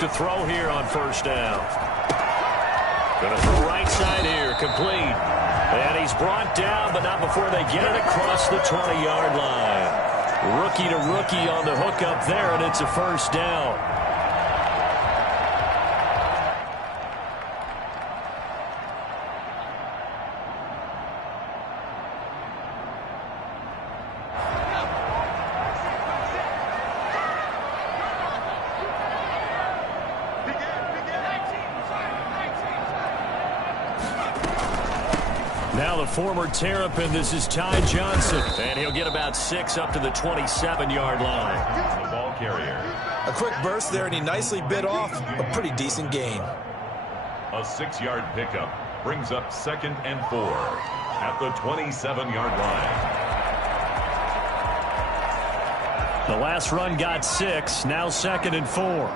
to throw here on first down. Going to throw right side here, complete. And he's brought down, but not before they get it across the 20-yard line. Rookie to rookie on the hook up there, and it's a first down. Now the former Terrapin, this is Ty Johnson, and he'll get about 6 up to the 27-yard line. The ball carrier. A quick burst there, and he nicely bit off a pretty decent gain. A 6-yard pickup brings up 2nd and 4 at the 27-yard line. The last run got 6, now 2nd and 4.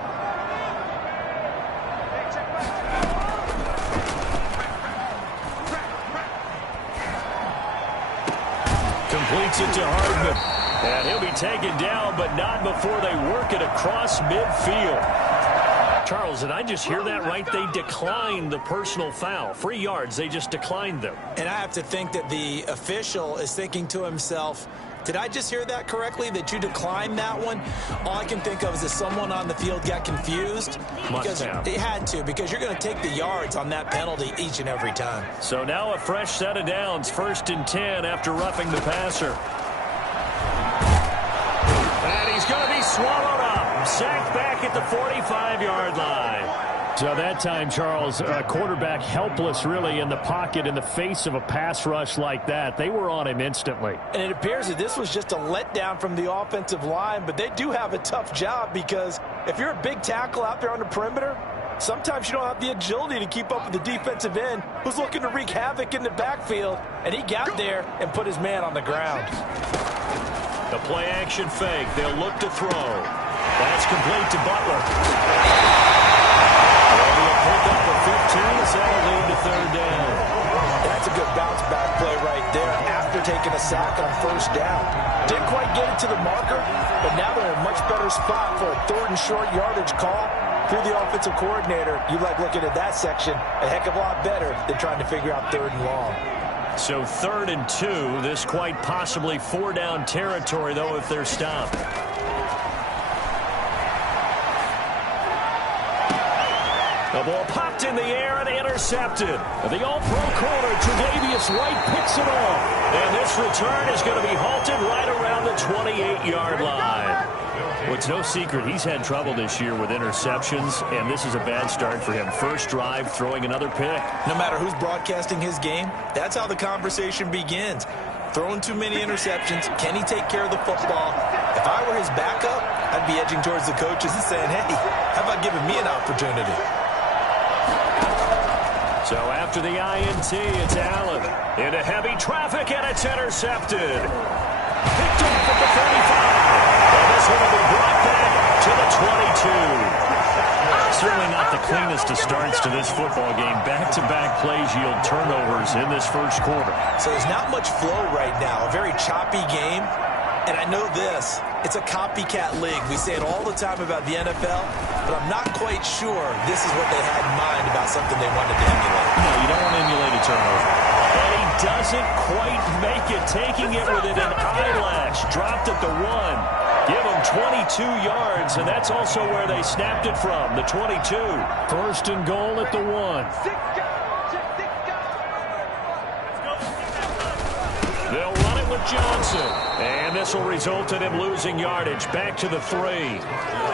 Completes it to Hardman. And he'll be taken down, but not before they work it across midfield. Charles, did I just hear that right? They declined the personal foul. 3 yards, they just declined them. And I have to think that the official is thinking to himself, did I just hear that correctly, that you declined that one? All I can think of is that someone on the field got confused. Must have. They had to, because you're going to take the yards on that penalty each and every time. So now a fresh set of downs, 1st and 10 after roughing the passer. And he's going to be swallowed up. Sacked back at the 45-yard line. So that time, Charles, quarterback helpless really in the pocket in the face of a pass rush like that. They were on him instantly. And it appears that this was just a letdown from the offensive line, but they do have a tough job because if you're a big tackle out there on the perimeter, sometimes you don't have the agility to keep up with the defensive end who's looking to wreak havoc in the backfield, and he got there and put his man on the ground. The play action fake. They'll look to throw. That's complete to Butler. Pick up a 15, so that'll lead to 3rd down. That's a good bounce back play right there after taking a sack on 1st down. Didn't quite get it to the marker, but now they're in a much better spot for a 3rd and short yardage call. Through the offensive coordinator, you like looking at that section a heck of a lot better than trying to figure out 3rd and long. So 3rd and 2, this quite possibly 4-down territory, though, if they're stopped. The ball popped in the air and intercepted. The all-pro corner, Tre'Davious White, picks it off. And this return is going to be halted right around the 28-yard line. Well, it's no secret he's had trouble this year with interceptions, and this is a bad start for him. First drive, throwing another pick. No matter who's broadcasting his game, that's how the conversation begins. Throwing too many interceptions. Can he take care of the football? If I were his backup, I'd be edging towards the coaches and saying, hey, how about giving me an opportunity? So after the INT, it's Allen. Into heavy traffic, and it's intercepted. Picked off at the 35. And this one will be brought back to the 22. Certainly not the cleanest of starts to this football game. Back-to-back plays yield turnovers in this first quarter. So there's not much flow right now. A very choppy game. And I know this, it's a copycat league. We say it all the time about the NFL, but I'm not quite sure this is what they had in mind about something they wanted to emulate. No, you don't want to emulate a turnover. And he doesn't quite make it, taking it within an eyelash. Dropped at the 1. Give him 22 yards, and that's also where they snapped it from, the 22. 1st and goal at the 1. They'll run it with Johnson. And this will result in him losing yardage back to the 3.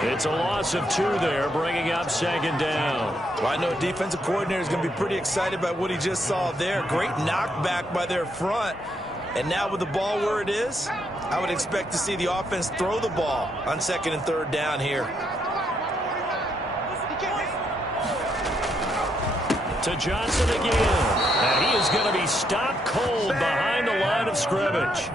It's a loss of 2 there, bringing up 2nd down. Well, I know defensive coordinator is going to be pretty excited about what he just saw there. Great knockback by their front. And now with the ball where it is, I would expect to see the offense throw the ball on 2nd and 3rd down here. To Johnson again. And he is going to be stopped cold behind the line of scrimmage.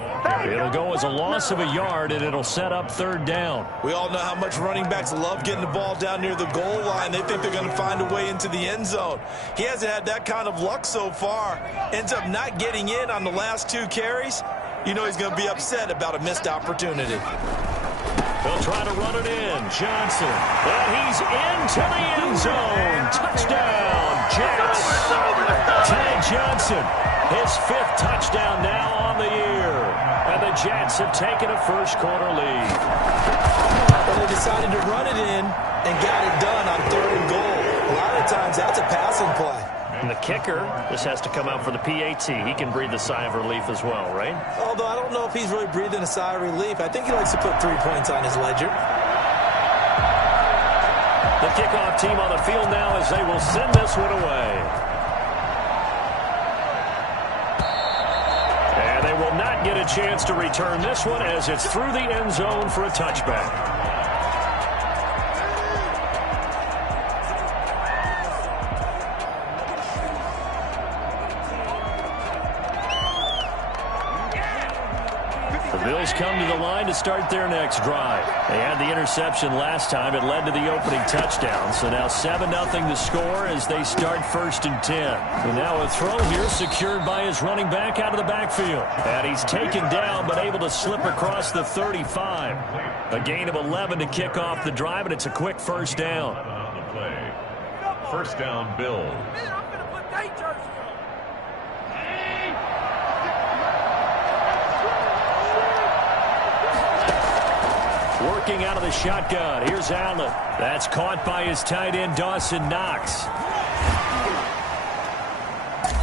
It'll go as a loss of a yard, and it'll set up 3rd down. We all know how much running backs love getting the ball down near the goal line. They think they're going to find a way into the end zone. He hasn't had that kind of luck so far. Ends up not getting in on the last 2 carries. You know he's going to be upset about a missed opportunity. They'll try to run it in. Johnson. And he's into the end zone. Touchdown, Jets. Ty Johnson, his 5th touchdown now on the year. And the Jets have taken a first-quarter lead. Well, they decided to run it in and got it done on 3rd and goal. A lot of times, that's a passing play. And the kicker just has to come out for the PAT. He can breathe a sigh of relief as well, right? Although I don't know if he's really breathing a sigh of relief. I think he likes to put 3 points on his ledger. The kickoff team on the field now as they will send this one away. And they will not get a chance to return this one as it's through the end zone for a touchback. Bills come to the line to start their next drive. They had the interception last time. It led to the opening touchdown. So now 7-0 the score as they start 1st and 10. And now a throw here secured by his running back out of the backfield. And he's taken down but able to slip across the 35. A gain of 11 to kick off the drive, and it's a quick first down. On the play. First down, Bills. Working out of the shotgun. Here's Allen. That's caught by his tight end, Dawson Knox.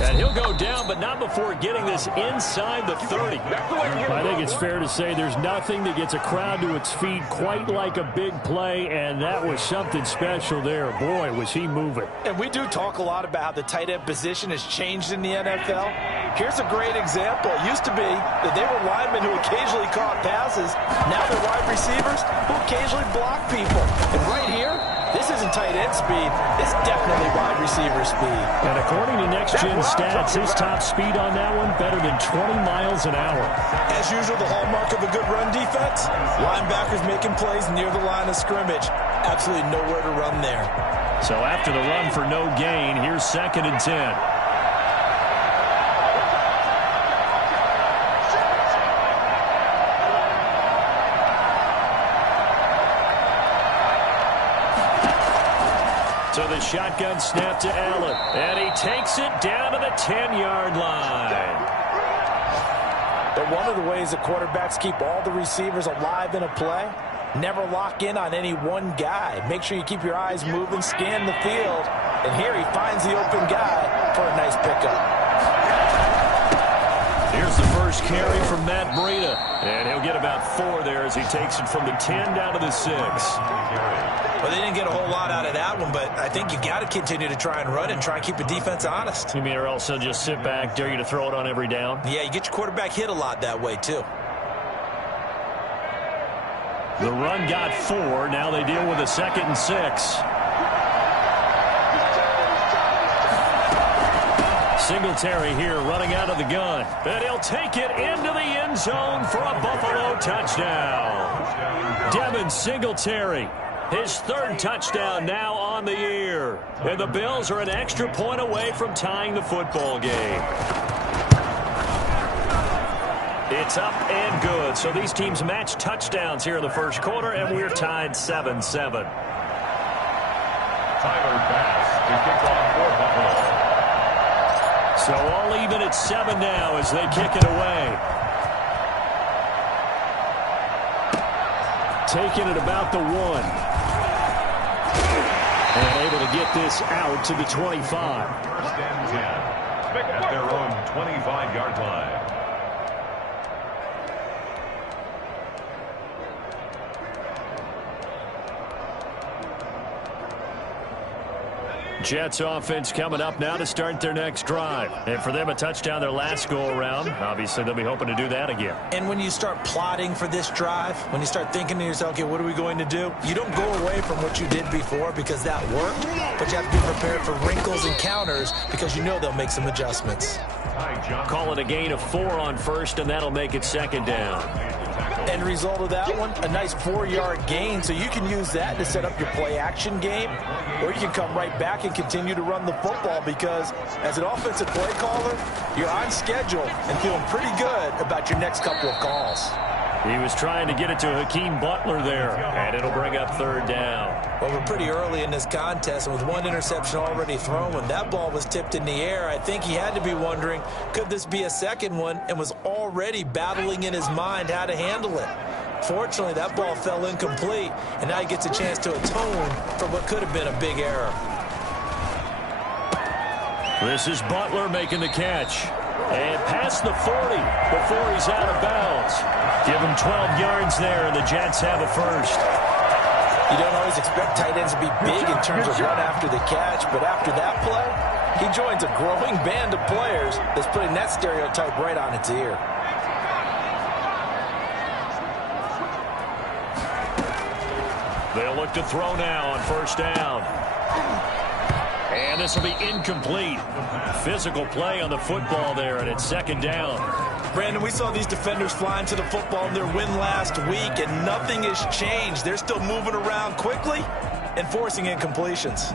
And he'll go down, but not before getting this inside the 30. I think it's fair to say there's nothing that gets a crowd to its feet quite like a big play, and that was something special there. Boy, was he moving. And we do talk a lot about how the tight end position has changed in the NFL. Here's a great example. It used to be that they were linemen who occasionally caught passes. Now they're wide receivers who occasionally block people. And right here, this isn't tight end speed. It's definitely wide receiver speed. And according to Next Gen Stats, his top speed on that one better than 20 miles an hour. As usual, the hallmark of a good run defense, linebackers making plays near the line of scrimmage. Absolutely nowhere to run there. So after the run for no gain, here's 2nd and 10. So the shotgun snap to Allen, and he takes it down to the 10-yard line. But one of the ways that quarterbacks keep all the receivers alive in a play, never lock in on any one guy. Make sure you keep your eyes moving, scan the field, and here he finds the open guy for a nice pickup. Here's the first carry from Matt Breida, and he'll get about 4 there as he takes it from the 10 down to the 6. Well, they didn't get a whole lot out of that one, but I think you got to continue to try and run and try and keep the defense honest. You mean or else they'll just sit back, dare you to throw it on every down? Yeah, you get your quarterback hit a lot that way, too. The run got 4. Now they deal with a 2nd and 6. Singletary here running out of the gun. And he'll take it into the end zone for a Buffalo touchdown. Devin Singletary, his 3rd touchdown now on the year. And the Bills are an extra point away from tying the football game. It's up and good. So these teams match touchdowns here in the first quarter, and we're tied 7-7. Tyler Bass to kick off for Buffalo. So all even at 7 now as they kick it away. Taking it about the 1. And able to get this out to the 25. First and 10 at their own 25-yard line. Jets offense coming up now to start their next drive. And for them, a touchdown their last go-around. Obviously, they'll be hoping to do that again. And when you start plotting for this drive, when you start thinking to yourself, okay, what are we going to do? You don't go away from what you did before because that worked, but you have to be prepared for wrinkles and counters because you know they'll make some adjustments. Call it a gain of 4 on first, and that'll make it 2nd down. End result of that one, a nice 4-yard gain, so you can use that to set up your play-action game, or you can come right back and continue to run the football because as an offensive play caller, you're on schedule and feeling pretty good about your next couple of calls. He was trying to get it to Hakeem Butler there, and it'll bring up third down. Well, we're pretty early in this contest, and with one interception already thrown, when that ball was tipped in the air, I think he had to be wondering, could this be a second one, and was already battling in his mind how to handle it. Fortunately, that ball fell incomplete, and now he gets a chance to atone for what could have been a big error. This is Butler making the catch. And past the 40 before he's out of bounds. Give him 12 yards there, and the Jets have a first. You don't always expect tight ends to be big in terms of run after the catch, but after that play, he joins a growing band of players that's putting that stereotype right on its ear. They'll look to throw now on first down. And this will be incomplete. Physical play on the football there, and it's second down. Brandon, we saw these defenders flying to the football in their win last week, and nothing has changed. They're still moving around quickly and forcing incompletions.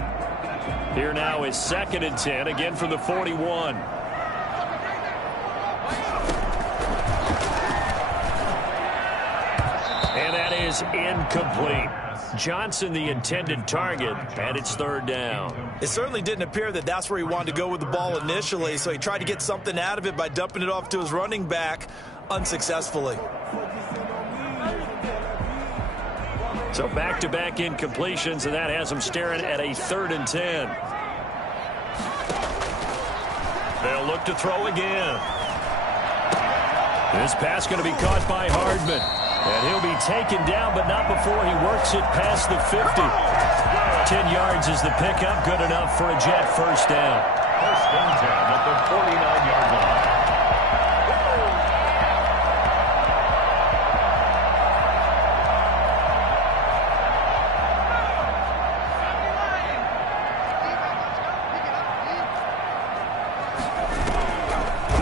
Here now is 2nd and 10, again from the 41. And that is incomplete. Johnson the intended target, and it's third down. It certainly didn't appear that that's where he wanted to go with the ball initially, so he tried to get something out of it by dumping it off to his running back unsuccessfully. So back-to-back incompletions, and that has him staring at a 3rd and 10. They'll look to throw again. This pass going to be caught by Hardman. And he'll be taken down, but not before he works it past the 50. 10 yards is the pickup, good enough for a Jet first down. First and 10 at the 49-yard line.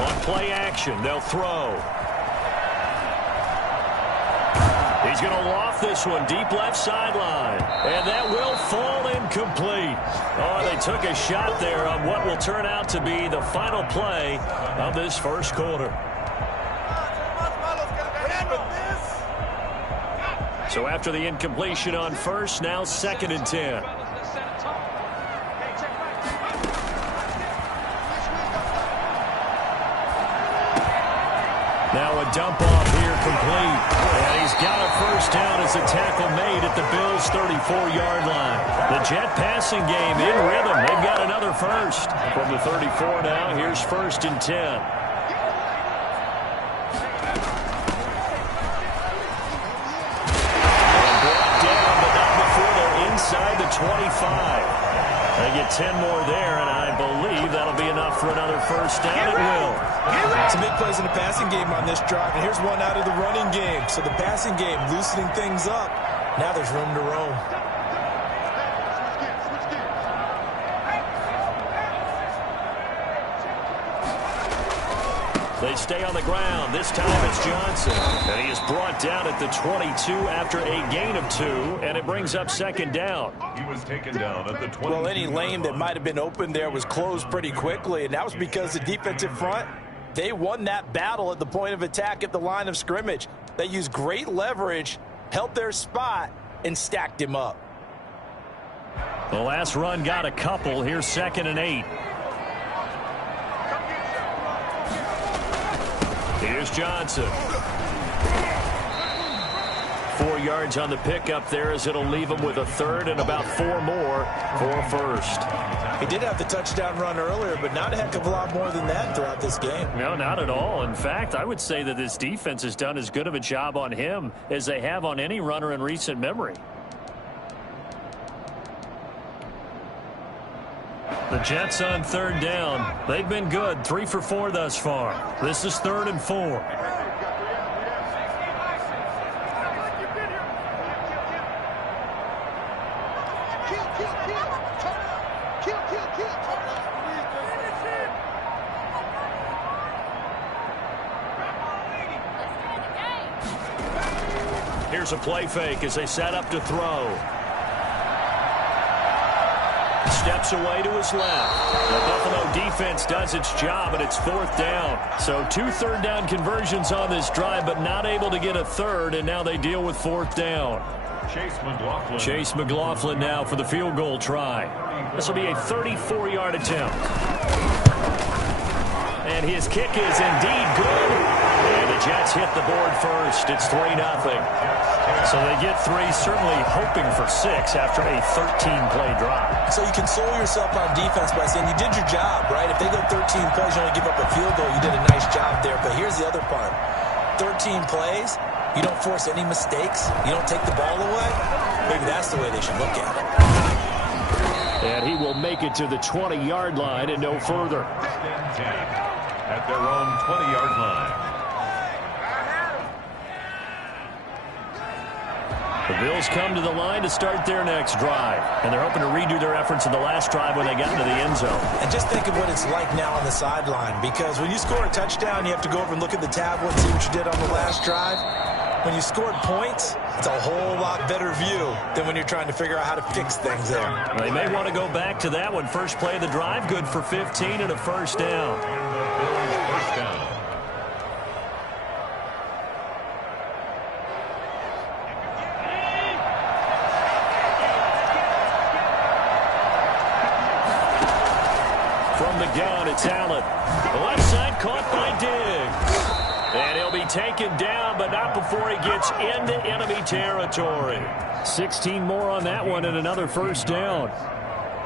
On play action, they'll throw. He's going to loft this one deep left sideline. And that will fall incomplete. Oh, they took a shot there on what will turn out to be the final play of this first quarter. So after the incompletion on first, now 2nd and 10. Now a dump off here complete. And he's got a first down as a tackle made at the Bills' 34-yard line. The Jet passing game in rhythm. They've got another first. From the 34 now, here's 1st and 10. And brought down, but not before they're inside the 25. They get 10 more there, and I believe that'll be enough for another first down. It will. Some big plays in the passing game on this drive, and here's one out of the running game. So the passing game loosening things up. Now there's room to roam. They stay on the ground. This time it's Johnson. And he is brought down at the 22 after a gain of 2, and it brings up 2nd down. He was taken down at the 22. Well, any lane that might have been open there was closed pretty quickly, and that was because the defensive front, they won that battle at the point of attack at the line of scrimmage. They used great leverage, held their spot, and stacked him up. The last run got a couple. Here's 2nd and 8. Here's Johnson. 4 yards on the pickup there as it'll leave him with a 3rd and about 4 more for a first. He did have the touchdown run earlier, but not a heck of a lot more than that throughout this game. No, not at all. In fact, I would say that this defense has done as good of a job on him as they have on any runner in recent memory. The Jets on 3rd down. They've been good. 3 for 4 thus far. This is 3rd and 4. Here's a play fake as they set up to throw. steps away to his left. The Buffalo defense does its job, and it's 4th down. So 2 third-down conversions on this drive, but not able to get a third, and now they deal with 4th down. Chase McLaughlin now for the field goal try. This will be a 34-yard attempt. And his kick is indeed good. And the Jets hit the board first. It's 3-0. So they get 3, certainly hoping for 6 after a 13-play drive. So you console yourself on defense by saying you did your job, right? If they go 13 plays, you only give up a field goal, you did a nice job there. But here's the other part. 13 plays, you don't force any mistakes, you don't take the ball away. Maybe that's the way they should look at it. And he will make it to the 20-yard line and no further. At their own 20-yard line. The Bills come to the line to start their next drive. And they're hoping to redo their efforts in the last drive when they got into the end zone. And just think of what it's like now on the sideline. Because when you score a touchdown, you have to go over and look at the tablet and see what you did on the last drive. When you scored points, it's a whole lot better view than when you're trying to figure out how to fix things there. They may want to go back to that one. First play of the drive, good for 15 and a first down. First down. From the gun, it's Allen. The left side caught by Diggs. And he'll be taken down, but not before he gets into enemy territory. 16 more on that one and another first down.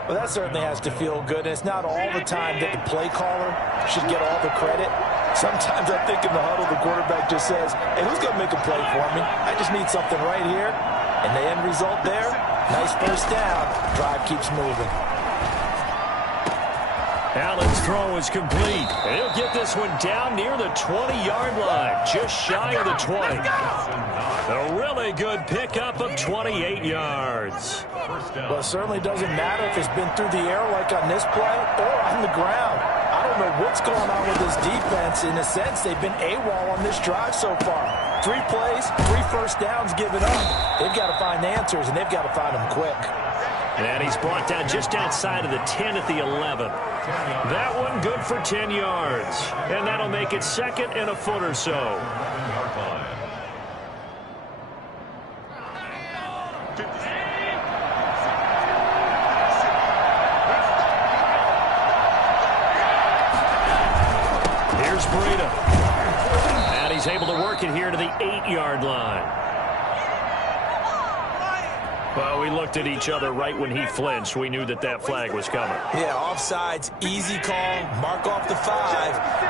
Well, that certainly has to feel good. And it's not all the time that the play caller should get all the credit. Sometimes I think in the huddle, the quarterback just says, hey, who's going to make a play for me? I just need something right here. And the end result there, nice first down. Drive keeps moving. Allen's throw is complete. And he'll get this one down near the 20-yard line, just shy of the 20. A really good pickup of 28 yards. Well, it certainly doesn't matter if it's been through the air like on this play or on the ground. I don't know what's going on with this defense. In a sense, they've been AWOL on this drive so far. 3 plays, 3 first downs given up. They've got to find answers, and they've got to find them quick. And he's brought down just outside of the 10 at the 11. That one good for 10 yards. And that'll make it 2nd and a foot or so. Here's Breida. And he's able to work it here to the 8-yard line. Well, we looked at each other right when he flinched. We knew that that flag was coming. Yeah, offsides, easy call, mark off the 5,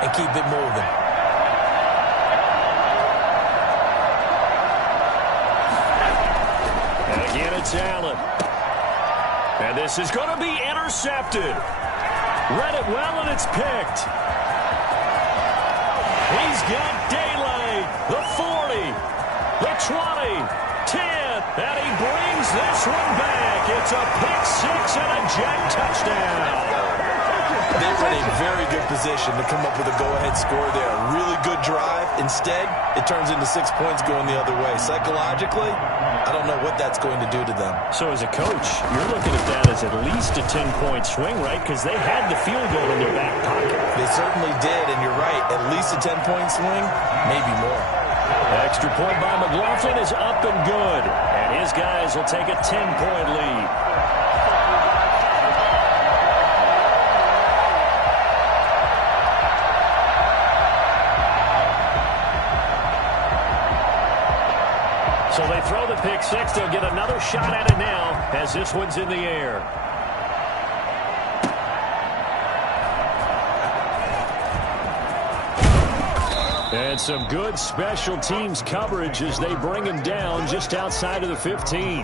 and keep it moving. And again, it's Allen. And this is going to be intercepted. Read it well, and it's picked. He's got daylight. The 40, the 20, 10. And he brings this one back. It's a pick-6 and a Jet touchdown. They were in a very good position to come up with a go-ahead score there. Really good drive. Instead, it turns into 6 points going the other way. Psychologically, I don't know what that's going to do to them. So as a coach, you're looking at that as at least a 10-point swing, right? Because they had the field goal in their back pocket. They certainly did, and you're right. At least a 10-point swing, maybe more. Extra point by McLaughlin is up and good. And his guys will take a 10-point lead. So they throw the pick-6. They'll get another shot at it now as this one's in the air. And some good special teams coverage as they bring him down just outside of the 15.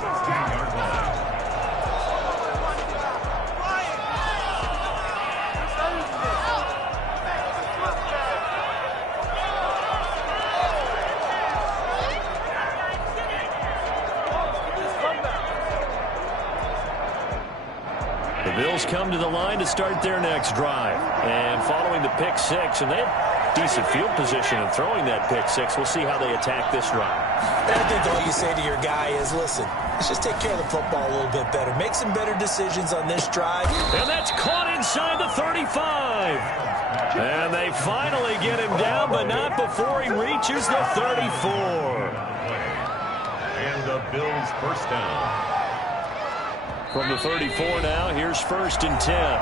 The Bills come to the line to start their next drive. And following the pick-6, and they have decent field position in throwing that pick-6. We'll see how they attack this drive. I think all you say to your guy is, listen, Let's just take care of the football a little bit better. Make some better decisions on this drive. And that's caught inside the 35. And they finally get him down, but not before he reaches the 34. And the Bills first down. From the 34 now, here's 1st and 10.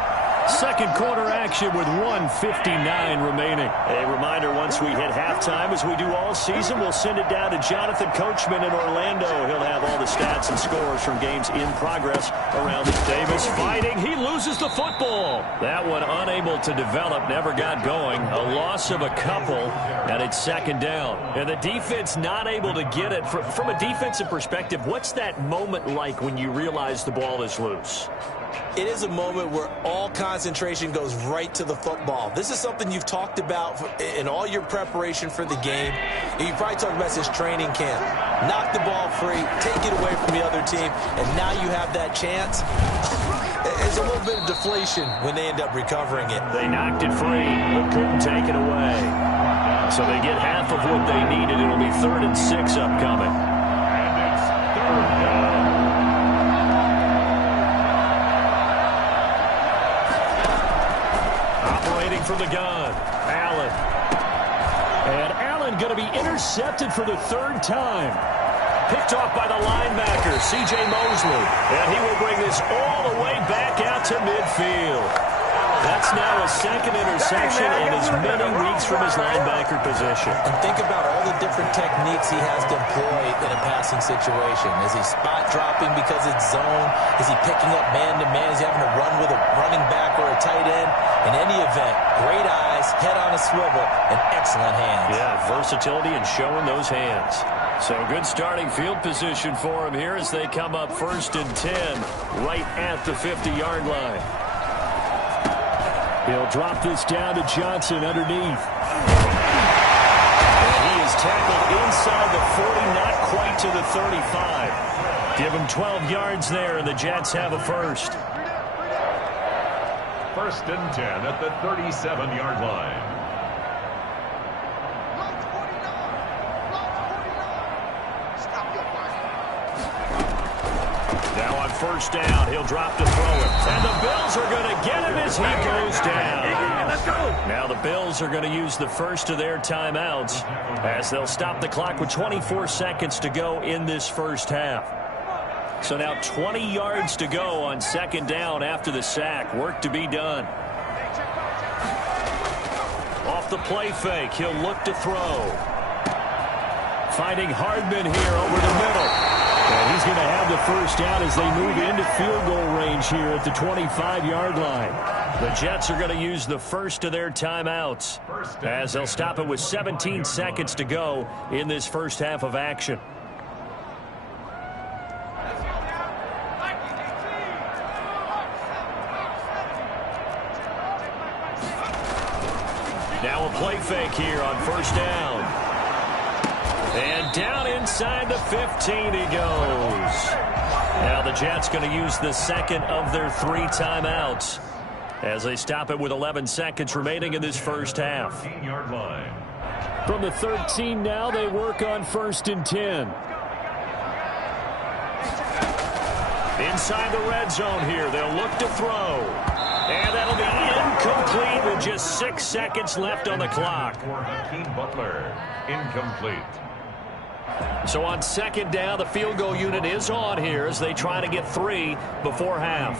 Second quarter action with 1:59 remaining. A reminder, once we hit halftime, as we do all season, we'll send it down to Jonathan Coachman in Orlando. He'll have all the stats and scores from games in progress around the Davis fighting. He loses the football. That one unable to develop, never got going. A loss of a couple, and it's 2nd down. And the defense not able to get it. From a defensive perspective, what's that moment like when you realize the ball is loose? It is a moment where all concentration goes right to the football. This is something you've talked about in all your preparation for the game. You probably talked about this training camp. Knock the ball free, take it away from the other team, and now you have that chance. There's a little bit of deflation when they end up recovering it. They knocked it free, but couldn't take it away. So they get half of what they needed. It'll be 3rd and 6 upcoming. And it's 3rd down. From the gun, Allen. And Allen going to be intercepted for the 3rd time. Picked off by the linebacker, C.J. Mosley. And he will bring this all the way back out to midfield. That's now a 2nd interception in as many weeks from his linebacker position. And think about all the different techniques he has to employ in a passing situation. Is he spot dropping because it's zone? Is he picking up man-to-man? Is he having to run with a running back or a tight end? In any event, great eyes, head on a swivel, and excellent hands. Yeah, versatility and showing those hands. So good starting field position for him here as they come up 1st and 10 right at the 50-yard line. He'll drop this down to Johnson underneath. And he is tackled inside the 40, not quite to the 35. Give him 12 yards there, and the Jets have a first. 1st and 10 at the 37-yard line. Now on 1st down, he'll drop to throw it. And the Bills are going to get him as he goes down. Let's go. Now the Bills are going to use the first of their timeouts as they'll stop the clock with 24 seconds to go in this first half. So now 20 yards to go on 2nd down after the sack. Work to be done. Off the play fake, he'll look to throw. Finding Hardman here over the middle. And he's going to have the first down as they move into field goal range here at the 25-yard line. The Jets are going to use the first of their timeouts as they'll stop it with 17 seconds to go in this first half of action. Now a play fake here on 1st down. And down inside the 15 he goes. Now the Jets going to use the 2nd of their 3 timeouts as they stop it with 11 seconds remaining in this first half. 13-yard line. From the 13 now, they work on 1st and 10. Inside the red zone here, they'll look to throw. And that'll be incomplete with just 6 seconds left on the clock. For Hakeem Butler, incomplete. So on 2nd down, the field goal unit is on here as they try to get 3 before half.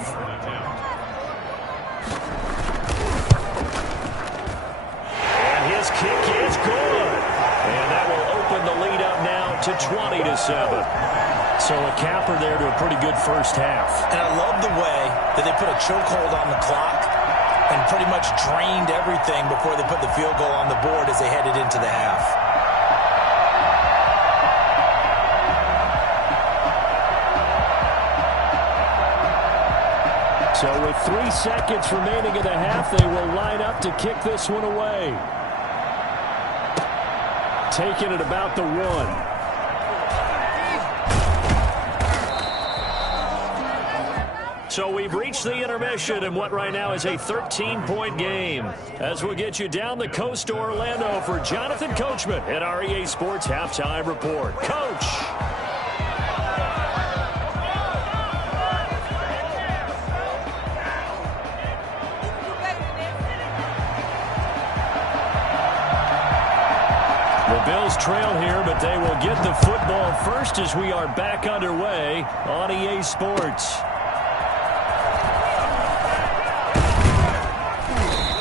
And his kick is good. And that will open the lead up now to 20-7. So a capper there to a pretty good first half. And I love the way that they put a chokehold on the clock and pretty much drained everything before they put the field goal on the board as they headed into the half. So with 3 seconds remaining in the half, they will line up to kick this one away. Taking it about the 1. So we've reached the intermission in what right now is a 13-point game. As we'll get you down the coast to Orlando for Jonathan Coachman at our EA Sports Halftime Report. Coach. The Bills trail here, but they will get the football first as we are back underway on EA Sports.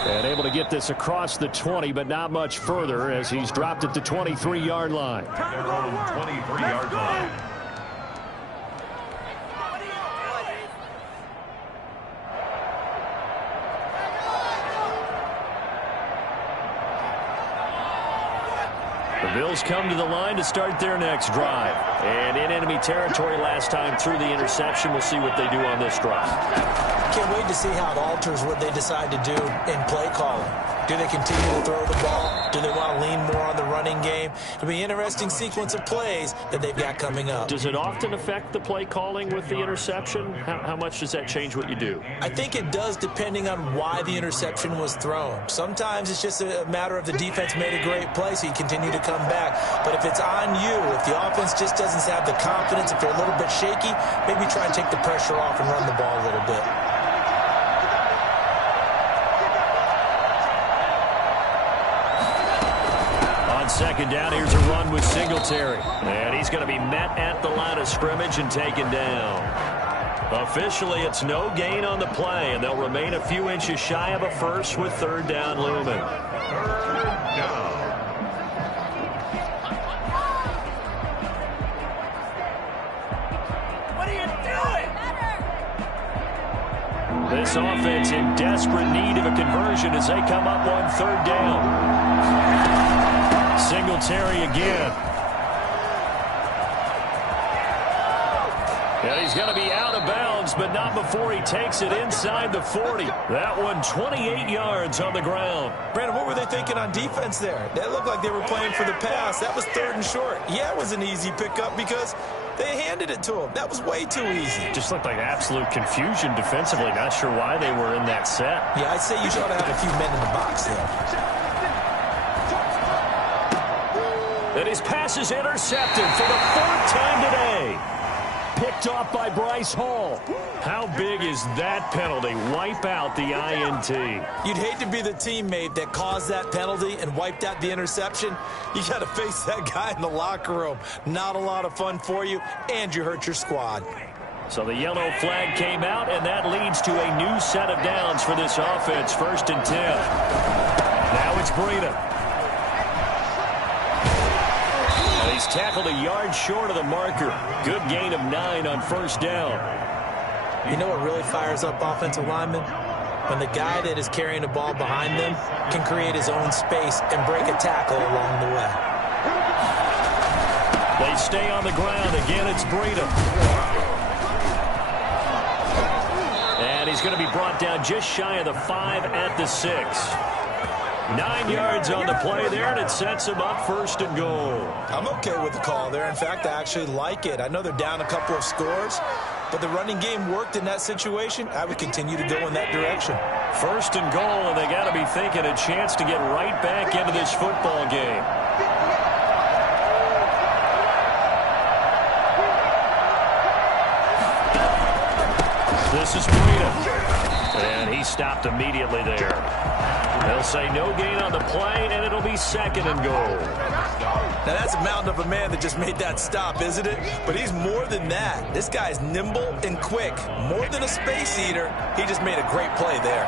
And able to get this across the 20, but not much further as he's dropped at the 23-yard line. Their own 23-yard line. The Bills come to the line to start their next drive. And in enemy territory last time through the interception. We'll see what they do on this drive. Can't wait to see how it alters what they decide to do in play calling. Do they continue to throw the ball? Do they want to lean more on the running game? It'll be an interesting sequence of plays that they've got coming up. Does it often affect the play calling with the interception? How much does that change what you do? I think it does depending on why the interception was thrown. Sometimes it's just a matter of the defense made a great play, so you continue to come back. But if it's on you, if the offense just doesn't have the confidence, if they're a little bit shaky, maybe try and take the pressure off and run the ball a little bit. On second down, here's a run with Singletary. And he's going to be met at the line of scrimmage and taken down. Officially, it's no gain on the play, and they'll remain a few inches shy of a first with third down looming. Third down. This offense in desperate need of a conversion as they come up on third down. Singletary again. And he's going to be out of bounds, but not before he takes it inside the 40. That one 28 yards on the ground. Brandon, what were they thinking on defense there? That looked like they were playing for the pass. That was third and short. Yeah, it was an easy pickup because they handed it to him. That was way too easy. Just looked like absolute confusion defensively. Not sure why they were in that set. Yeah, I'd say you should have a few men in the box there. And his pass is intercepted for the fourth time today. Picked off by Bryce Hall. How big is that penalty? Wipe out the INT. You'd hate to be the teammate that caused that penalty and wiped out the interception. You got to face that guy in the locker room. Not a lot of fun for you, and you hurt your squad. So the yellow flag came out, and that leads to a new set of downs for this offense. 1st and 10. Now it's Breida. He's tackled a yard short of the marker. Good gain of 9 on 1st down. You know what really fires up offensive linemen? When the guy that is carrying the ball behind them can create his own space and break a tackle along the way. They stay on the ground. Again, it's Breida. And he's going to be brought down just shy of the 5 at the 6. 9 yards on the play there, and it sets him up 1st and goal. I'm okay with the call there. In fact, I actually like it. I know they're down a couple of scores, but the running game worked in that situation. I would continue to go in that direction. 1st and goal, and they got to be thinking a chance to get right back into this football game. This is Breida, and he stopped immediately there. They'll say no gain on the play, and it'll be 2nd and goal. Now, that's a mountain of a man that just made that stop, isn't it? But he's more than that. This guy's nimble and quick. More than a space eater, he just made a great play there.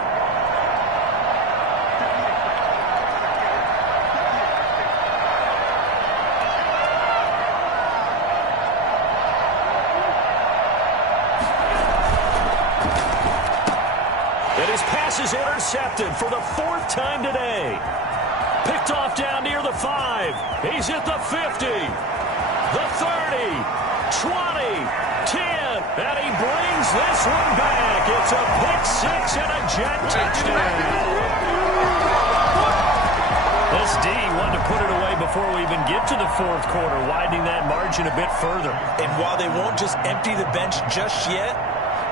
Is intercepted for the 4th time today. Picked off down near the 5. He's at the 50, the 30, 20, 10, and he brings this one back. It's a pick 6 and a jet touchdown. This D wanted to put it away before we even get to the 4th quarter, widening that margin a bit further. And while they won't just empty the bench just yet,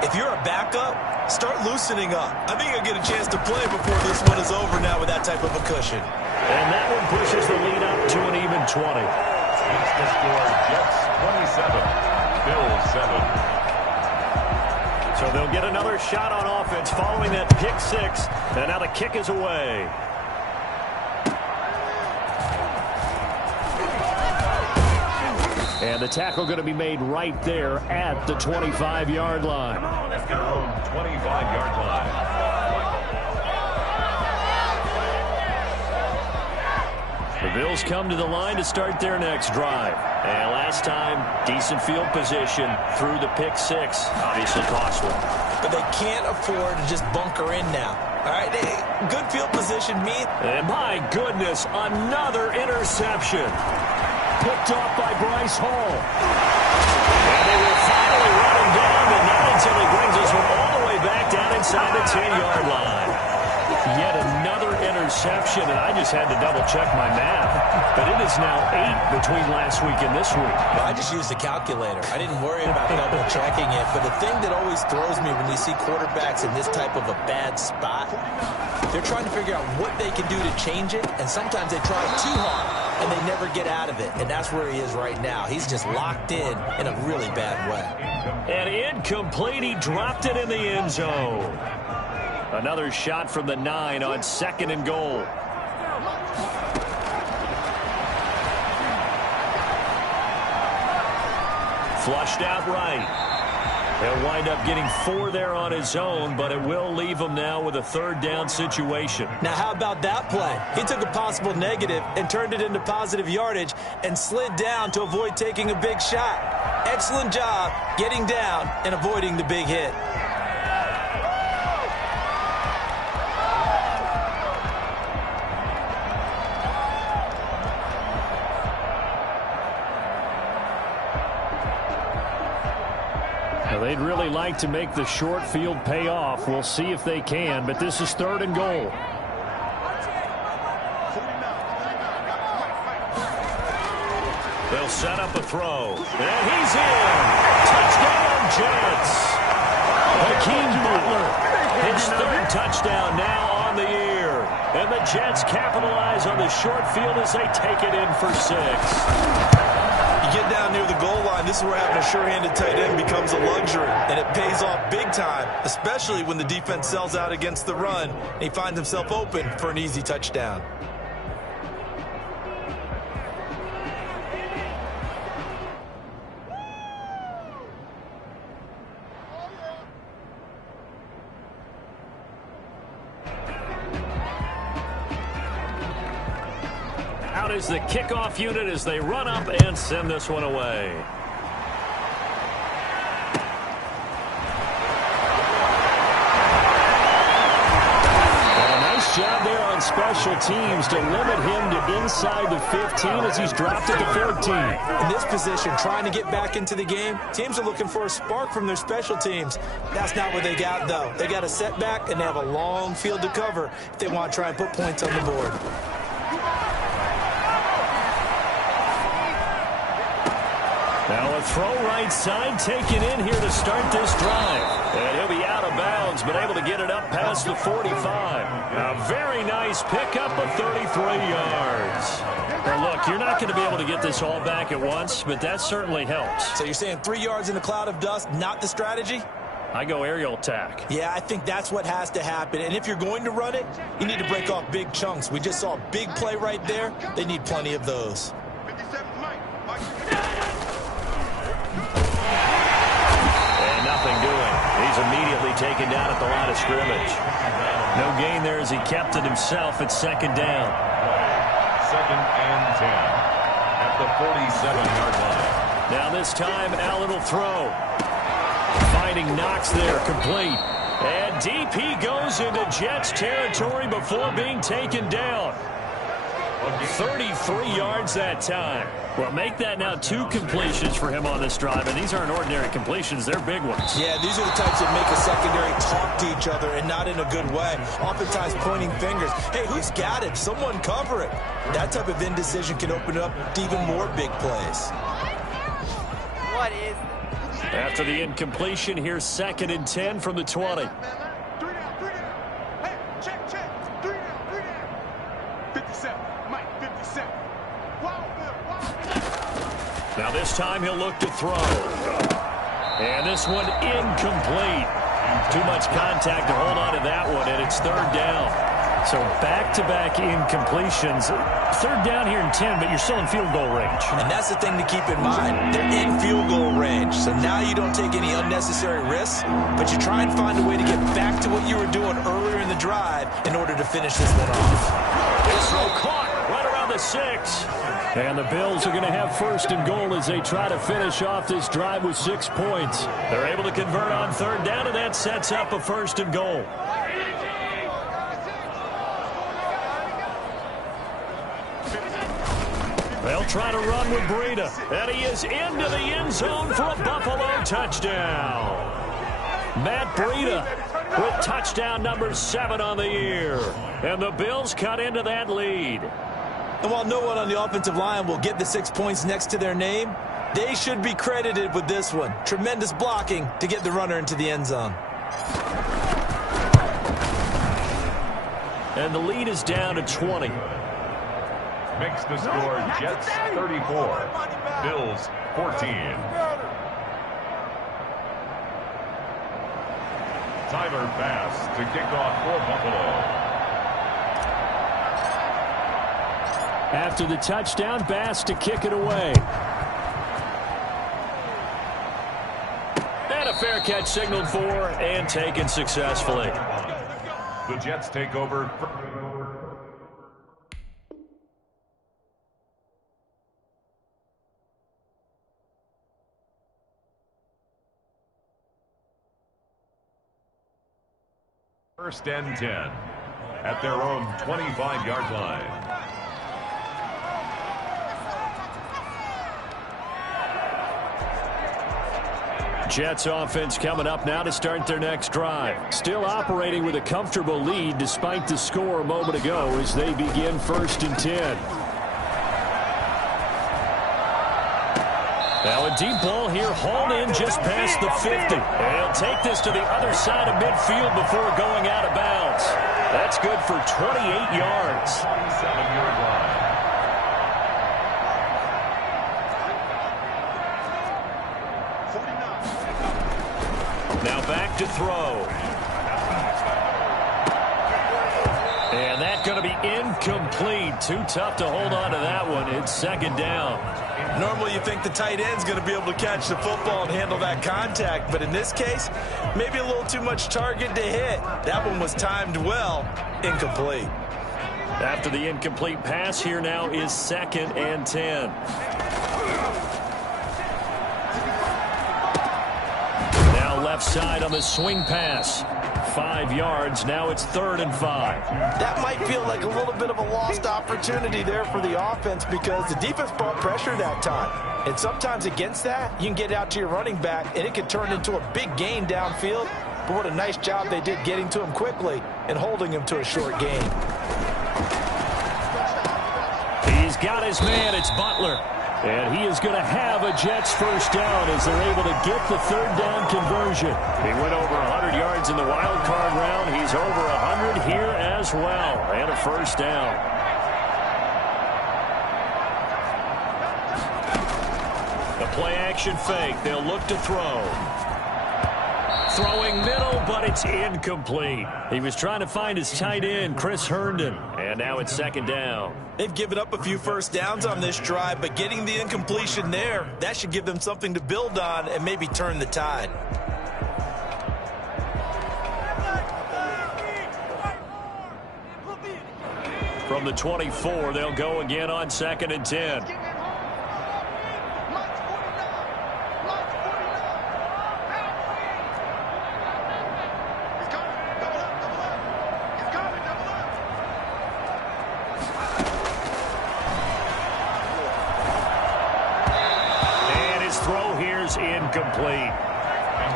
if you're a backup, start loosening up. I think you'll get a chance to play before this one is over now with that type of a cushion. And that one pushes the lead up to an even 20. That's the score. Jets 27, Bills 7. So they'll get another shot on offense following that pick 6. And now the kick is away. the tackle going to be made right there at the 25-yard line. Let's go. 25-yard line. The Bills come to the line to start their next drive. And last time, decent field position through the pick six. Obviously costly. But they can't afford to just bunker in now. All right, good field position, And my goodness, another interception. Picked off by Bryce Hall. And they will finally run him down, but not until he brings us all the way back down inside the 10-yard line. Yet another interception, and I just had to double-check my math. But it is now 8 between last week and this week. Well, I just used a calculator. I didn't worry about double-checking it. But the thing that always throws me when you see quarterbacks in this type of a bad spot, they're trying to figure out what they can do to change it, and sometimes they try too hard, and they never get out of it. And that's where he is right now. He's just locked in a really bad way. And incomplete. He dropped it in the end zone. Another shot from the 9 on 2nd and goal. Flushed out right. He'll wind up getting 4 there on his own, but it will leave him now with a 3rd down situation. Now, how about that play? He took a possible negative and turned it into positive yardage and slid down to avoid taking a big shot. Excellent job getting down and avoiding the big hit. They'd really like to make the short field pay off. We'll see if they can, but this is 3rd and goal. They'll set up a throw. And he's in. Touchdown, Jets. Hakeem Butler. His 3rd touchdown now on the year. And the Jets capitalize on the short field as they take it in for 6. You get down near the goal line, this is where having a sure-handed tight end becomes a luxury, and it pays off big time, especially when the defense sells out against the run, and he finds himself open for an easy touchdown. Is the kickoff unit as they run up and send this one away. And a nice job there on special teams to limit him to inside the 15 as he's dropped at the 13. In this position, trying to get back into the game, teams are looking for a spark from their special teams. That's not what they got, though. They got a setback, and they have a long field to cover if they want to try and put points on the board. Now a throw right side taken in here to start this drive. And he'll be out of bounds, but able to get it up past the 45. A very nice pickup of 33 yards. Well, look, you're not going to be able to get this all back at once, but that certainly helps. So you're saying 3 yards in a cloud of dust, not the strategy? I go aerial attack. Yeah, I think that's what has to happen. And if you're going to run it, you need to break off big chunks. We just saw a big play right there. They need plenty of those. He's immediately taken down at the line of scrimmage. No gain there as he kept it himself at 2nd down. 2nd and 10 at the 47-yard line. Now this time, Allen will throw. Finding Knox there, complete. And DP goes into Jets territory before being taken down. 33 yards that time. Well, make that now 2 completions for him on this drive, and these aren't ordinary completions. They're big ones. Yeah, these are the types that make a secondary talk to each other, and not in a good way. Oftentimes pointing fingers. Hey, who's got it? Someone cover it. That type of indecision can open up to even more big plays. What is this? After the incompletion, here's 2nd and 10 from the 20. Now this time he'll look to throw. And this one incomplete. Too much contact to hold on to that one, and it's 3rd down. So back-to-back incompletions. Third down here in 10, but you're still in field goal range. And that's the thing to keep in mind. They're in field goal range. So now you don't take any unnecessary risks, but you try and find a way to get back to what you were doing earlier in the drive in order to finish this one off. This throw caught right around the 6. And the Bills are going to have first and goal as they try to finish off this drive with 6 points. They're able to convert on third down, and that sets up a first and goal. They'll try to run with Breida. And he is into the end zone for a Buffalo touchdown. Matt Breida with touchdown number 7 on the year. And the Bills cut into that lead. And while no one on the offensive line will get the 6 points next to their name, they should be credited with this one. Tremendous blocking to get the runner into the end zone. And the lead is down to 20. Makes the score Jets 34, Bills 14. Tyler Bass to kick off for Buffalo. After the touchdown, Bass to kick it away. And a fair catch signaled for and taken successfully. The Jets take over. First and 10 at their own 25-yard line. Jets offense coming up now to start their next drive. Still operating with a comfortable lead despite the score a moment ago as they begin first and 10. Now a deep ball here hauled in just past the 50. And he'll take this to the other side of midfield before going out of bounds. That's good for 28 yards. 7-yard line. Now back to throw. And that's going to be incomplete. Too tough to hold on to that one. It's second down. Normally you think the tight end's going to be able to catch the football and handle that contact, but in this case, maybe a little too much target to hit. That one was timed well. Incomplete. After the incomplete pass, here now is second and 10. Now left side on the swing pass. 5 yards. Now it's 3rd and 5. That might feel like a little bit of a lost opportunity there for the offense because the defense brought pressure that time. And sometimes against that, you can get out to your running back, and it can turn into a big gain downfield. But what a nice job they did getting to him quickly and holding him to a short gain. He's got his man. It's Butler. And he is going to have a Jets first down as they're able to get the 3rd down conversion. He went over 100 yards in the wild card round. He's over 100 here as well. And a first down. The play action fake. They'll look to throw. Throwing middle, but it's incomplete. He was trying to find his tight end, Chris Herndon. And now it's second down. They've given up a few first downs on this drive, but getting the incompletion there, that should give them something to build on and maybe turn the tide. From the 24, they'll go again on 2nd and 10. Incomplete.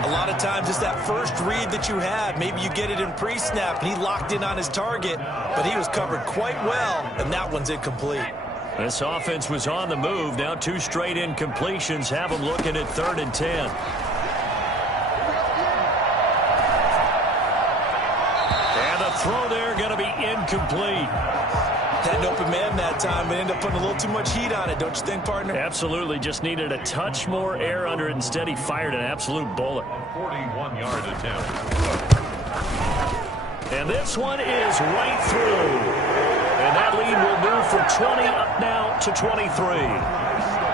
A lot of times it's that first read that you have. Maybe you get it in pre-snap and he locked in on his target, but he was covered quite well, and that one's incomplete. This offense was on the move. Now 2 straight incompletions have them looking at 3rd and 10. And the throw there going to be incomplete. Had an open man that time, but ended up putting a little too much heat on it, don't you think, partner? Absolutely. Just needed a touch more air under it. Instead, he fired an absolute bullet. 41-yard attempt. And this one is right through. And that lead will move from 20 up now to 23.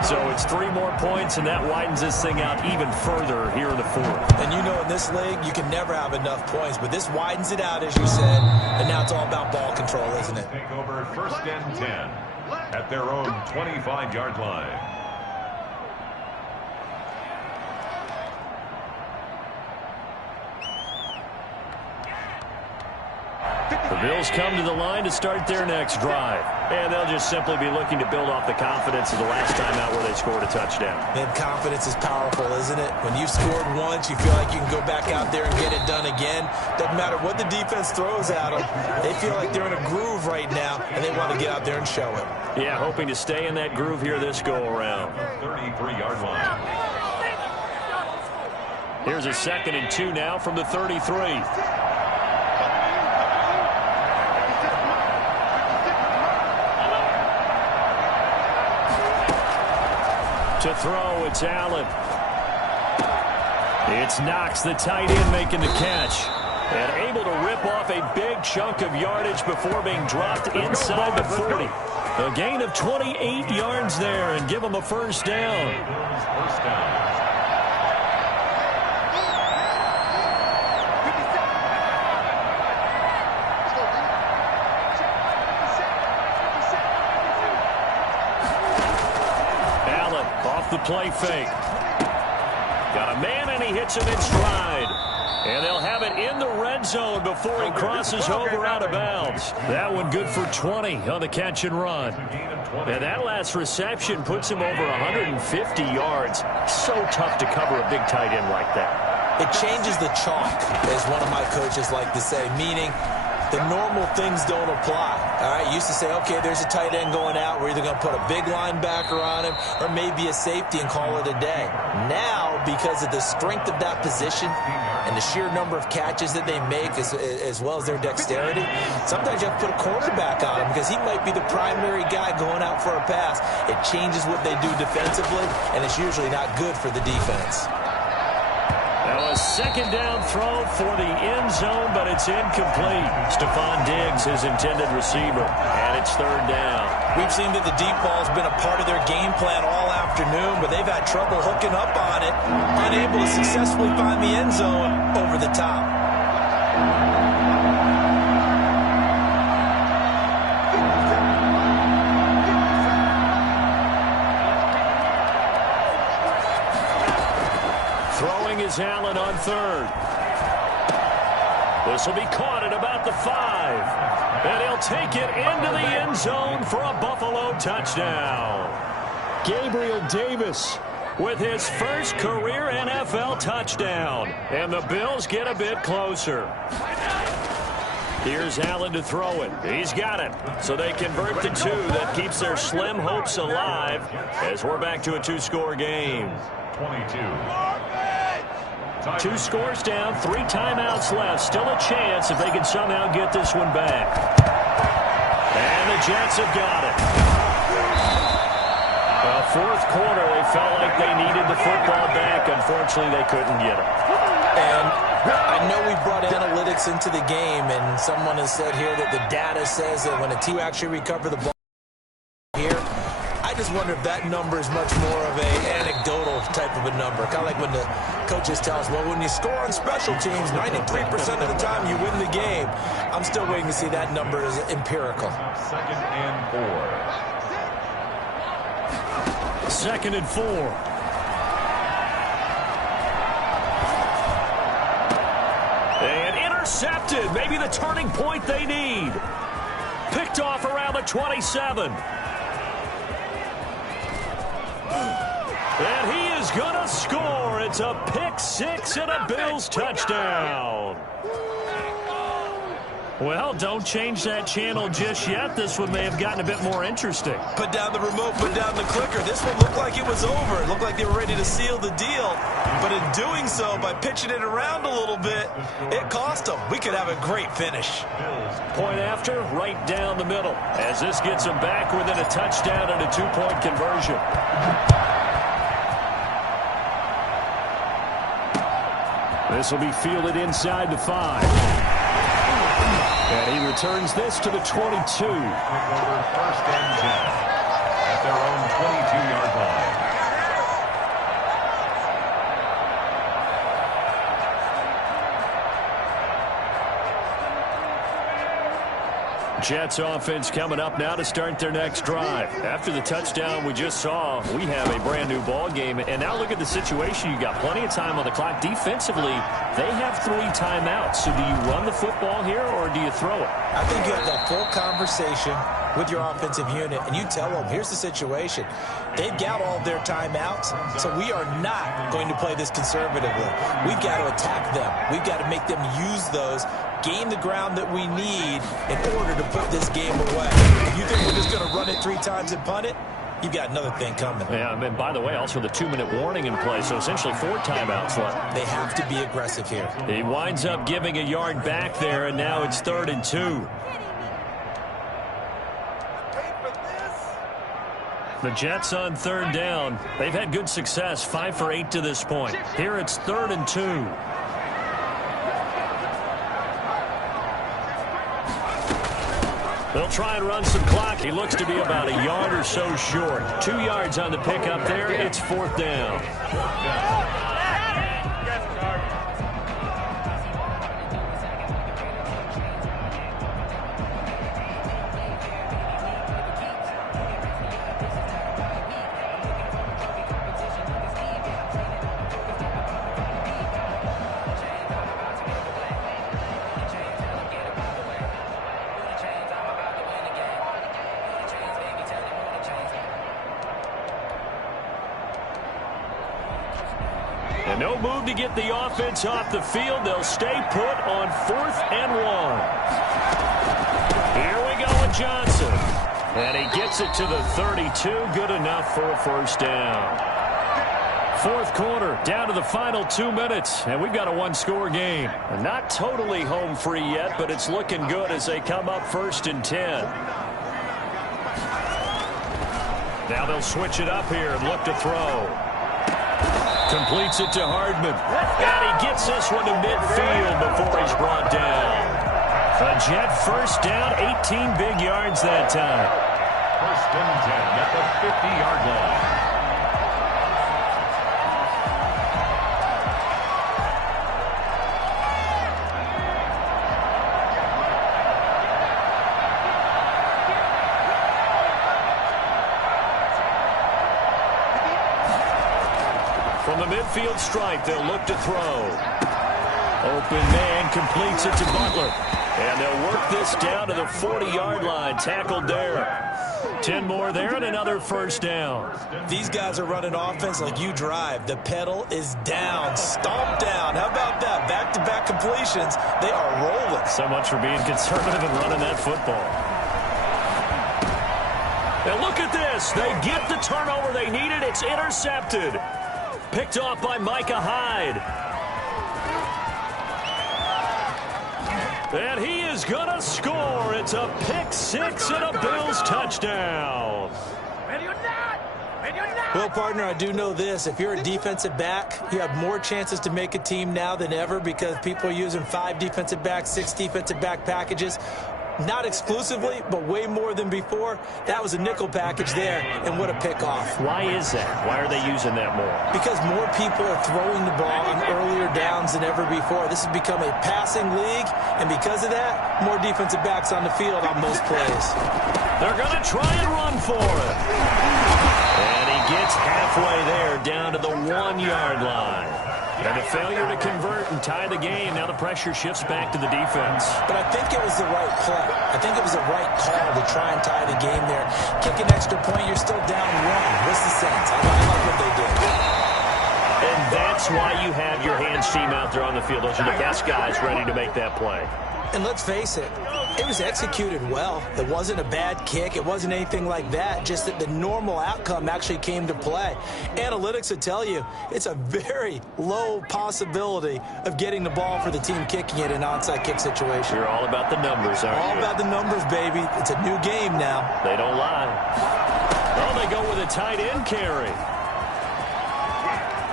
So it's 3 more points, and that widens this thing out even further here in the fourth. And you know in this league, you can never have enough points, but this widens it out, as you said, and now it's all about ball control, isn't it? Take over 1st and 10 at their own 25-yard line. The Bills come to the line to start their next drive. And they'll just simply be looking to build off the confidence of the last time out where they scored a touchdown. And confidence is powerful, isn't it? When you've scored once, you feel like you can go back out there and get it done again. Doesn't matter what the defense throws at them. They feel like they're in a groove right now, and they want to get out there and show it. Yeah, hoping to stay in that groove here this go-around. 33-yard line. Here's a 2nd and 2 now from the 33. To throw, it's Allen. It's Knox, the tight end, making the catch. And able to rip off a big chunk of yardage before being dropped inside the 40. A gain of 28 yards there and give them a first down. First down. The play fake. Got a man, and he hits him in stride. And they'll have it in the red zone before he crosses over out of bounds. That one good for 20 on the catch and run. And that last reception puts him over 150 yards. So tough to cover a big tight end like that. It changes the chalk, as one of my coaches like to say, meaning the normal things don't apply. All right, used to say, okay, there's a tight end going out. We're either going to put a big linebacker on him or maybe a safety and call it a day. Now, because of the strength of that position and the sheer number of catches that they make as well as their dexterity, sometimes you have to put a cornerback on him because he might be the primary guy going out for a pass. It changes what they do defensively, and it's usually not good for the defense. Now a 2nd down throw for the end zone, but it's incomplete. Stephon Diggs, his intended receiver, and it's 3rd down. We've seen that the deep ball has been a part of their game plan all afternoon, but they've had trouble hooking up on it, unable to successfully find the end zone over the top. Is Allen on 3rd. This will be caught at about the 5. And he'll take it into the end zone for a Buffalo touchdown. Gabriel Davis with his first career NFL touchdown. And the Bills get a bit closer. Here's Allen to throw it. He's got it. So they convert the 2. That keeps their slim hopes alive as we're back to a 2-score game. 22. 2 scores down, 3 timeouts left. Still a chance if they can somehow get this one back. And the Jets have got it. Well, 4th quarter, they felt like they needed the football back. Unfortunately, they couldn't get it. And I know we brought analytics into the game, and someone has said here that the data says that when a team actually recover the ball here, I just wonder if that number is much more of an anecdotal type of a number. Kind of like when the coaches tell us, well, when you score on special teams, 93% of the time you win the game. I'm still waiting to see that number is empirical. 2nd and 4. 2nd and 4. And intercepted. Maybe the turning point they need. Picked off around the 27. And he is going to score. It's a pick 6 and a Bills touchdown. Well, don't change that channel just yet. This one may have gotten a bit more interesting. Put down the remote, put down the clicker. This one looked like it was over. It looked like they were ready to seal the deal. But in doing so, by pitching it around a little bit, it cost them. We could have a great finish. Point after, right down the middle. As this gets them back within a touchdown and a 2-point conversion. This will be fielded inside the 5. And he returns this to the 22. First and 10 at their own 22-yard line. Jets offense coming up now to start their next drive. After the touchdown we just saw, we have a brand new ball game. And now look at the situation. You got plenty of time on the clock. Defensively, they have 3 timeouts. So do you run the football here or do you throw it? I think you have that full conversation with your offensive unit, and you tell them, here's the situation. They've got all their timeouts, so we are not going to play this conservatively. We've got to attack them. We've got to make them use those, gain the ground that we need in order to put this game away. If you think we're just going to run it 3 times and punt it, you've got another thing coming. Yeah, and by the way, also the 2-minute warning in play, so essentially 4 timeouts left. They have to be aggressive here. He winds up giving a yard back there, and now it's 3rd and 2. The Jets on 3rd down. They've had good success, 5 for 8 to this point. Here it's 3rd and 2. They'll try and run some clock. He looks to be about a yard or so short. 2 yards on the pickup there. It's 4th down. And no move to get the offense off the field. They'll stay put on 4th and 1. Here we go with Johnson. And he gets it to the 32. Good enough for a 1st down. 4th quarter, down to the final 2 minutes. And we've got a 1-score game. Not totally home free yet, but it's looking good as they come up 1st and 10. Now they'll switch it up here and look to throw. Completes it to Hardman. And he gets this one to midfield before he's brought down. A Jet 1st down, 18 big yards that time. 1st and 10 at the 50-yard line. From the midfield stripe, they'll look to throw. Open man completes it to Butler. And they'll work this down to the 40-yard line. Tackled there. 10 more there and another 1st down. These guys are running offense like you drive. The pedal is down, stomped down. How about that? Back-to-back completions. They are rolling. So much for being conservative and running that football. And look at this. They get the turnover they needed. It's intercepted. Picked off by Micah Hyde. And he is going to score. It's a pick 6 and a Bills touchdown. Well, partner, I do know this. If you're a defensive back, you have more chances to make a team now than ever because people are using 5 defensive backs, 6 defensive back packages. Not exclusively, but way more than before. That was a nickel package there, and what a pickoff. Why is that? Why are they using that more? Because more people are throwing the ball on earlier downs than ever before. This has become a passing league, and because of that, more defensive backs on the field on most plays. They're going to try and run for it. And he gets halfway there, down to the 1-yard line. And a failure to convert and tie the game. Now the pressure shifts back to the defense. But I think it was the right play. I think it was the right call to try and tie the game there. Kick an extra point, you're still down 1. What's the sense? I like what they did. And that's why you have your hands team out there on the field. Those are the best guys ready to make that play. And let's face it, it was executed well. It wasn't a bad kick. It wasn't anything like that. Just that the normal outcome actually came to play. Analytics would tell you it's a very low possibility of getting the ball for the team kicking it in an onside kick situation. You're all about the numbers, aren't you? All about the numbers, baby. It's a new game now. They don't lie. Well, they go with a tight end carry.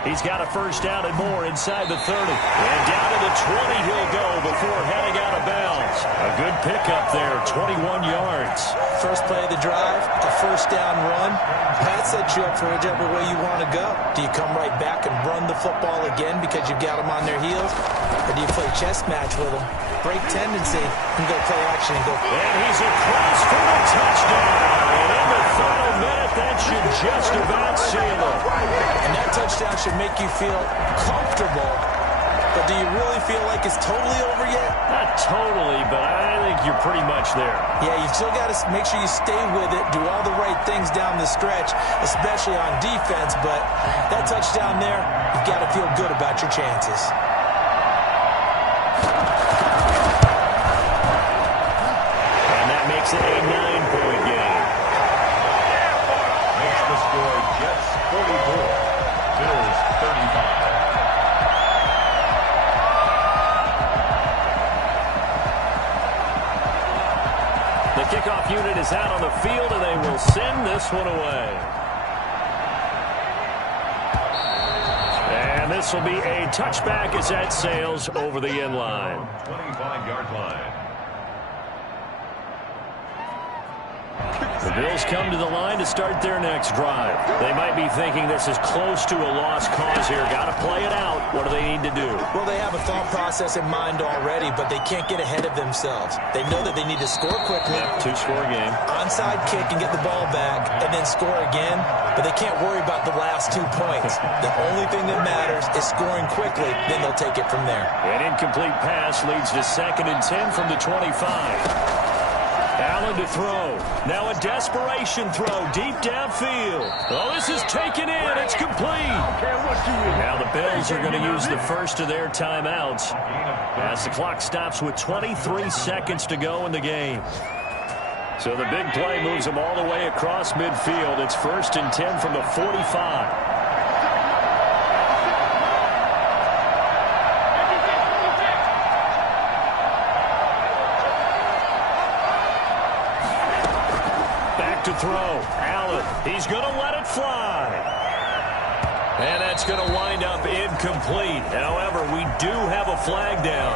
He's got a first down and more inside the 30. And down to the 20 he'll go before heading out of bounds. A good pickup there, 21 yards. First play of the drive, a first down run. That sets you up for whichever way you want to go. Do you come right back and run the football again because you've got them on their heels? Or do you play chess match with them, break tendency, and go play action and go? And he's across for the touchdown. And in the final minute, that should just about seal it. And that touchdown should make you feel comfortable. But do you really feel like it's totally over yet? Not totally, but I think you're pretty much there. Yeah, you still got to make sure you stay with it, do all the right things down the stretch, especially on defense. But that touchdown there, you've got to feel good about your chances. And that makes it a 9-point game. Makes the score Jets 44, Bills 35. The kickoff unit is out on the field, and they will send this one away. And this will be a touchback as that sails over the end line. 25-yard line. The Bills come to the line to start their next drive. They might be thinking this is close to a lost cause here. Got to play it out. What do they need to do? Well, they have a thought process in mind already, but they can't get ahead of themselves. They know that they need to score quickly. Yep, two-score game. Onside kick and get the ball back, and then score again. But they can't worry about the last 2 points. The only thing that matters is scoring quickly. Then they'll take it from there. An incomplete pass leads to 2nd and 10 from the 25. Allen to throw. Now a desperation throw deep downfield. Oh, this is taken in. It's complete. Now the Bills are going to use the first of their timeouts as the clock stops with 23 seconds to go in the game. So the big play moves them all the way across midfield. It's 1st and 10 from the 45. To throw. Allen, he's going to let it fly. And that's going to wind up incomplete. However, we do have a flag down.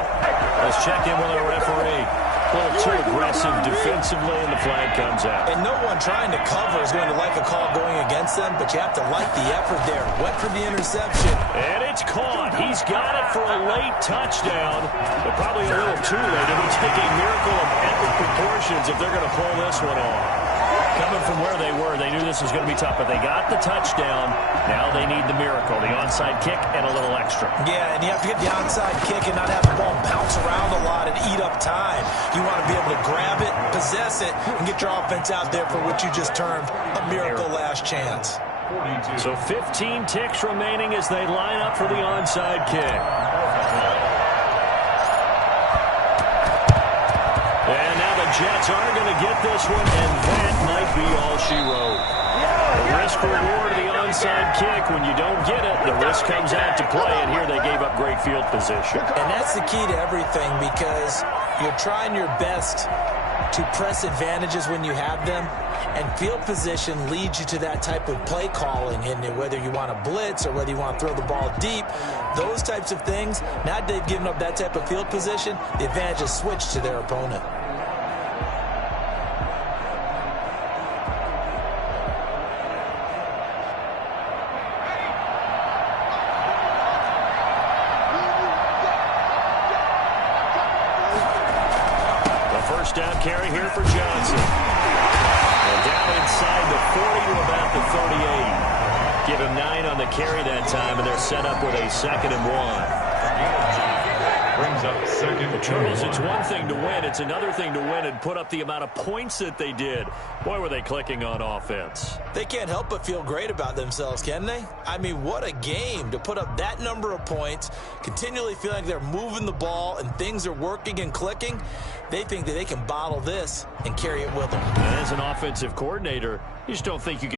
Let's check in with our referee. A little too aggressive defensively, and the flag comes out. And no one trying to cover is going to like a call going against them, but you have to like the effort there. Went for the interception. And it's caught. He's got it for a late touchdown, but probably a little too late. It would take a miracle of epic proportions if they're going to pull this one off. Coming from where they were, they knew this was going to be tough, but they got the touchdown. Now they need the miracle, the onside kick and a little extra. Yeah, and you have to get the onside kick and not have the ball bounce around a lot and eat up time. You want to be able to grab it, possess it, and get your offense out there for what you just termed a miracle last chance. 42. So 15 ticks remaining as they line up for the onside kick. And now the Jets are going to get this one, and that might be all she wrote. The risk-reward of the onside kick, when you don't get it, the risk comes out to play, and here they gave up great field position. And that's the key to everything, because you're trying your best to press advantages when you have them, and field position leads you to that type of play calling, and whether you want to blitz or whether you want to throw the ball deep, those types of things, now that they've given up that type of field position, the advantage is switched to their opponent. Down carry here for Johnson. And down inside the 40 to about the 38. Give him 9 on the carry that time, and they're set up with a 2nd and 1. Brings up 2nd and Charles, 1. it's one thing to win. It's another thing to win and put up the amount of points that they did. Boy, were they clicking on offense. They can't help but feel great about themselves, can they? I mean, what a game to put up that number of points, continually feeling like they're moving the ball and things are working and clicking. They think that they can bottle this and carry it with them. As an offensive coordinator, you just don't think you can